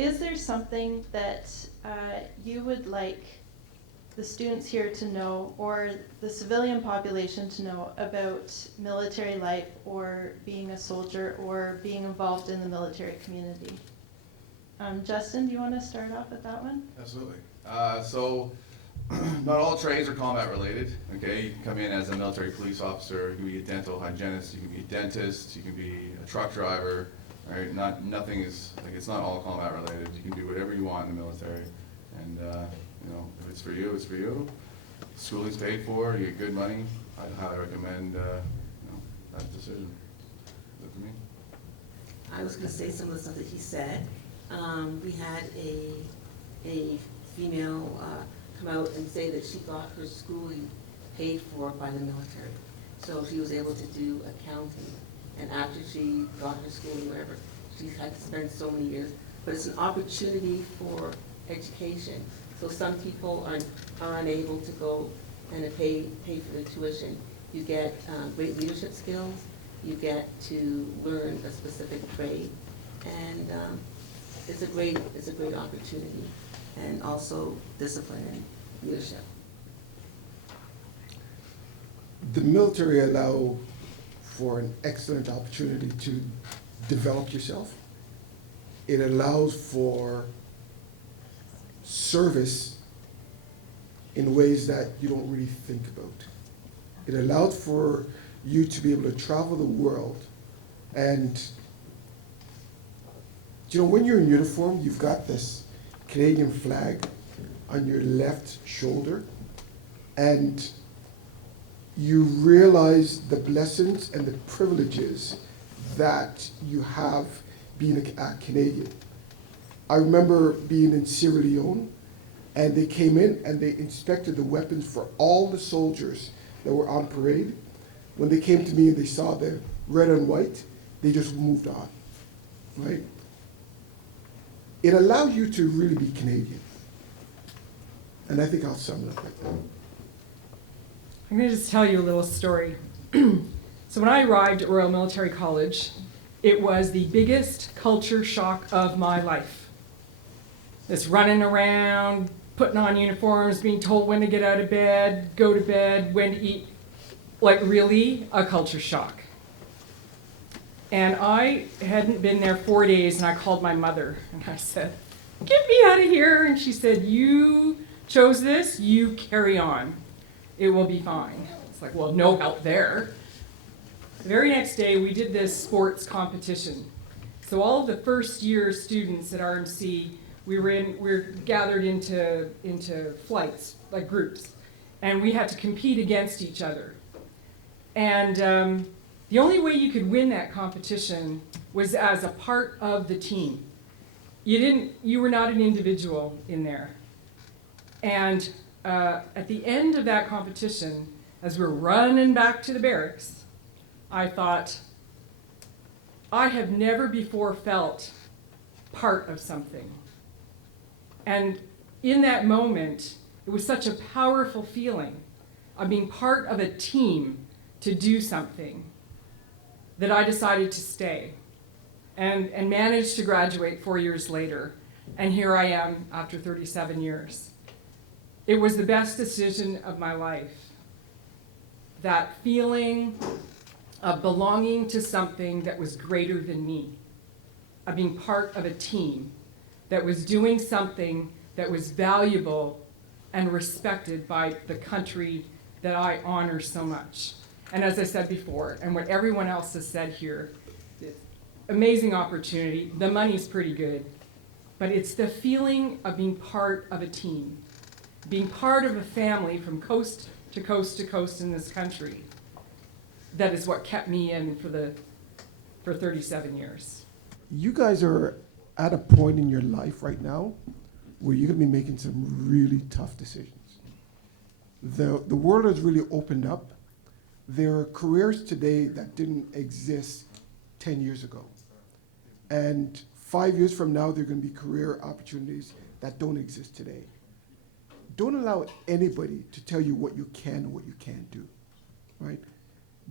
is there something that you would like the students here to know, or the civilian population to know, about military life or being a soldier or being involved in the military community? Justin, do you want to start off with that one? Absolutely. So not all trades are combat related, okay? You can come in as a military police officer, you can be a dental hygienist, you can be a dentist, you can be a truck driver, right? Nothing is, like, it's not all combat related. You can do whatever you want in the military. And, you know, if it's for you, it's for you. Schooling's paid for, you get good money. I'd highly recommend, you know, that decision. Is that for me? I was going to say some of the stuff that he said. We had a female come out and say that she got her schooling paid for by the military. So she was able to do accounting. And after she got her schooling, whatever, she had to spend so many years. But it's an opportunity for education. So some people are unable to go and pay for their tuition. You get great leadership skills. You get to learn a specific trade. And it's a great opportunity, and also discipline and leadership. The military allow for an excellent opportunity to develop yourself. It allows for service in ways that you don't really think about. It allows for you to be able to travel the world, and you know, when you're in uniform, you've got this Canadian flag on your left shoulder, and you realize the blessings and the privileges that you have being a Canadian. I remember being in Sierra Leone, and they came in and they inspected the weapons for all the soldiers that were on parade. When they came to me and they saw the red and white, they just moved on, right? It allows you to really be Canadian. And I think I'll sum it up like that. I'm going to just tell you a little story. So when I arrived at Royal Military College, it was the biggest culture shock of my life. This running around, putting on uniforms, being told when to get out of bed, go to bed, when to eat. Like, really a culture shock. And I hadn't been there 4 days, and I called my mother, and I said, "Get me out of here." And she said, "You chose this, you carry on. It will be fine." It's like, well, no help there. The very next day, we did this sports competition. So all of the first year students at RMC, we were gathered into flights, like groups, and we had to compete against each other. And the only way you could win that competition was as a part of the team. You were not an individual in there. And at the end of that competition, as we're running back to the barracks, I thought, I have never before felt part of something. And in that moment, it was such a powerful feeling of being part of a team to do something, that I decided to stay and managed to graduate 4 years later. And here I am after 37 years. It was the best decision of my life. That feeling of belonging to something that was greater than me, of being part of a team that was doing something that was valuable and respected by the country that I honor so much. And as I said before, and what everyone else has said here, amazing opportunity. The money's pretty good, but it's the feeling of being part of a team, being part of a family from coast to coast to coast in this country. That is what kept me in for 37 years. You guys are at a point in your life right now where you're going to be making some really tough decisions. The world has really opened up. There are careers today that didn't exist 10 years ago. And 5 years from now, there are going to be career opportunities that don't exist today. Don't allow anybody to tell you what you can and what you can't do, right?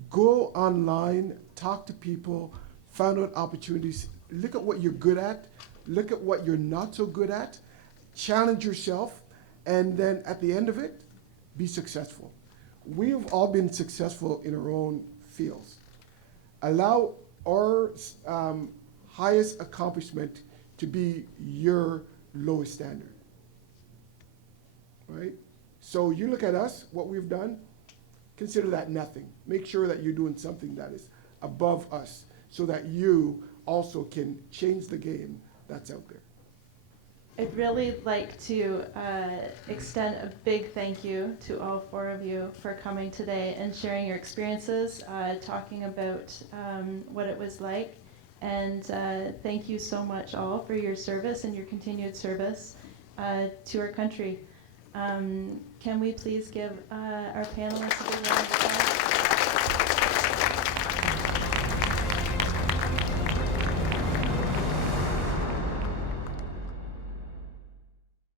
Go online, talk to people, find out opportunities, look at what you're good at, look at what you're not so good at, challenge yourself, and then at the end of it, be successful. We have all been successful in our own fields. Allow our highest accomplishment to be your lowest standard, right? So you look at us, what we've done, consider that nothing. Make sure that you're doing something that is above us so that you also can change the game that's out there. I'd really like to extend a big thank you to all four of you for coming today and sharing your experiences, talking about what it was like. And thank you so much all for your service and your continued service to our country. Can we please give our panelists a big round of applause?